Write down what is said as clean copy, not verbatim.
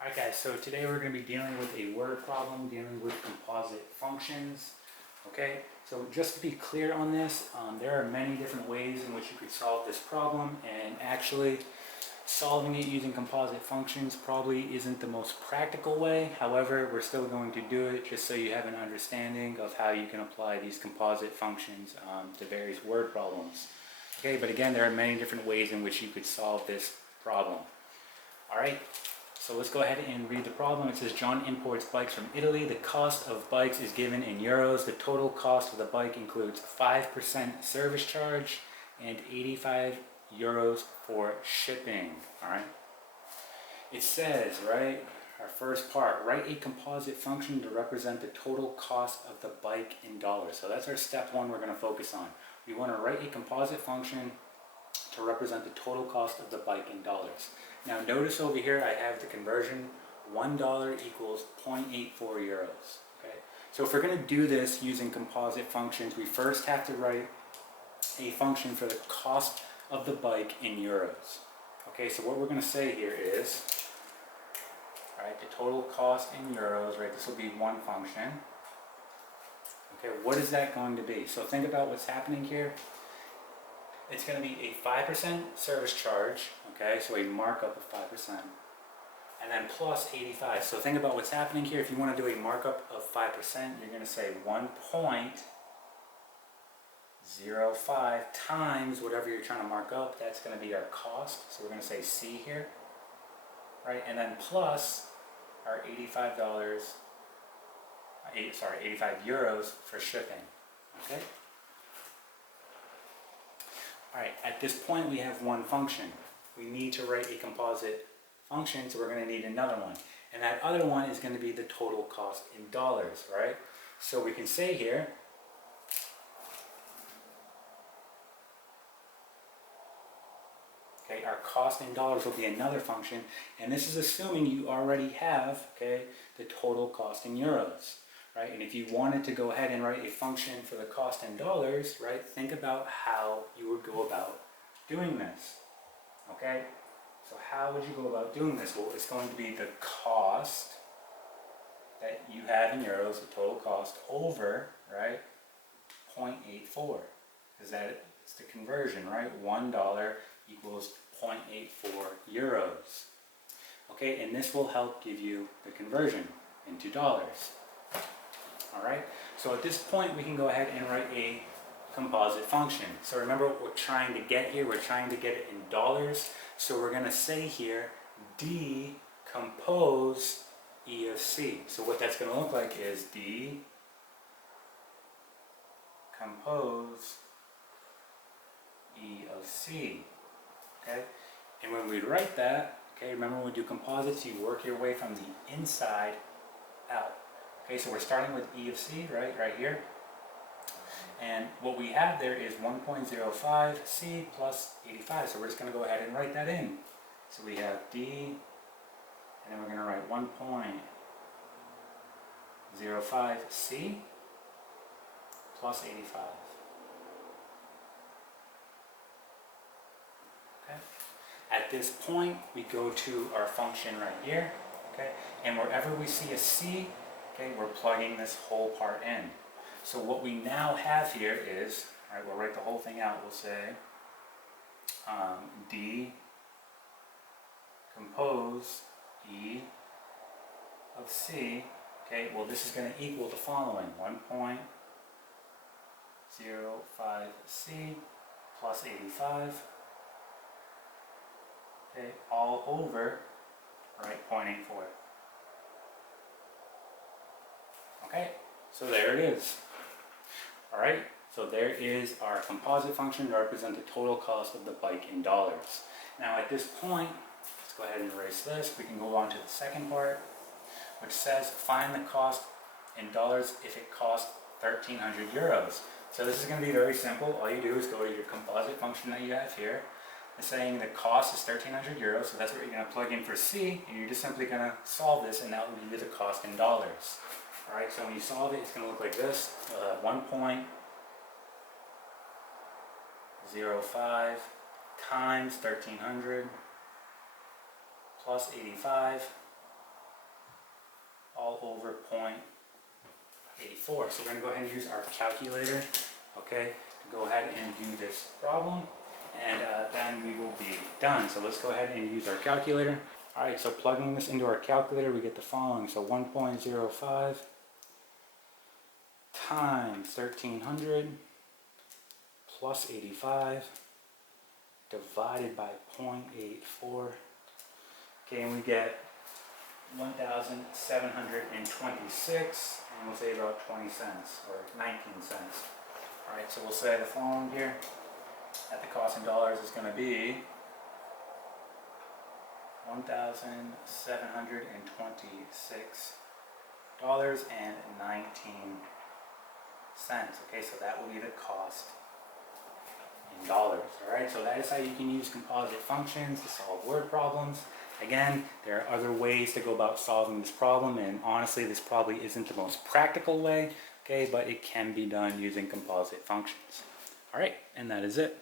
Alright guys, so today we're going to be dealing with a word problem, dealing with composite functions. Okay, so just to be clear on this, there are many different ways in which you could solve this problem, and actually solving it using composite functions probably isn't the most practical way. However, we're still going to do it just so you have an understanding of how you can apply these composite functions to various word problems. Okay, but again, there are many different ways in which you could solve this problem. Alright. So let's go ahead and read the problem. It says John imports bikes from Italy. The cost of bikes is given in euros. The total cost of the bike includes 5% service charge and 85 euros for shipping. All right. It says, right, our first part, write a composite function to represent the total cost of the bike in dollars. So that's our step one we're going to focus on. We want to write a composite function to represent the total cost of the bike in dollars. Now notice over here I have the conversion, $1 equals 0.84 euros. Okay? So if we're going to do this using composite functions, we first have to write a function for the cost of the bike in euros. Okay, so what we're going to say here is, right, the total cost in euros, right, this will be one function. Okay, what is that going to be? So think about what's happening here. It's going to be a 5% service charge, okay, so a markup of 5%, and then plus 85. So think about what's happening here. If you want to do a markup of 5%, you're going to say 1.05 times whatever you're trying to mark up. That's going to be our cost, so we're going to say C here, right, and then plus our $85, 85 euros for shipping, okay? Alright, at this point we have one function. We need to write a composite function, so we're going to need another one. And that other one is going to be the total cost in dollars, right? So we can say here, okay, our cost in dollars will be another function, and this is assuming you already have, okay, the total cost in euros. Right? And if you wanted to go ahead and write a function for the cost in dollars, right, think about how you would go about doing this. Okay? So how would you go about doing this? Well, it's going to be the cost that you have in euros, the total cost, over, right, 0.84. Because that's the conversion, right? $1 equals 0.84 euros. Okay, and this will help give you the conversion into dollars. Alright, so at this point we can go ahead and write a composite function. So remember what we're trying to get here, we're trying to get it in dollars. So we're going to say here, decompose E of C. So what that's going to look like is decompose E of C. Okay, and when we write that, okay, remember when we do composites, you work your way from the inside out. Okay, so we're starting with E of C, right here. And what we have there is 1.05 C plus 85. So we're just going to go ahead and write that in. So we have D, and then we're going to write 1.05 C plus 85. Okay. At this point, we go to our function right here. Okay, and wherever we see a C, okay, we're plugging this whole part in. So what we now have here is, all right, we'll write the whole thing out. We'll say decompose E of C. Okay, well this is going to equal the following: 1.05 C plus 85. Okay, all over, right, 0.84. Okay, so there it is. Alright, so there is our composite function to represent the total cost of the bike in dollars. Now at this point, let's go ahead and erase this. We can go on to the second part, which says find the cost in dollars if it costs 1,300 euros. So this is going to be very simple. All you do is go to your composite function that you have here. It's saying the cost is 1,300 euros, so that's what you're going to plug in for C, and you're just simply going to solve this, and that will give you the cost in dollars. Alright, so when you solve it, it's going to look like this. 1.05 times 1,300 plus 85 all over 0.84. So we're going to go ahead and use our calculator, okay, to go ahead and do this problem, and then we will be done. So let's go ahead and use our calculator. Alright, so plugging this into our calculator, we get the following. So 1.05 times 1300 plus 85 divided by 0.84. Okay, and we get 1,726, and we'll say about 20 cents or 19 cents. Alright, so we'll say the following here, that the cost in dollars is going to be $1,726.19. Okay, so that will be the cost in dollars. Alright, so that is how you can use composite functions to solve word problems. Again, there are other ways to go about solving this problem, and honestly this probably isn't the most practical way, okay, but it can be done using composite functions. Alright, and that is it.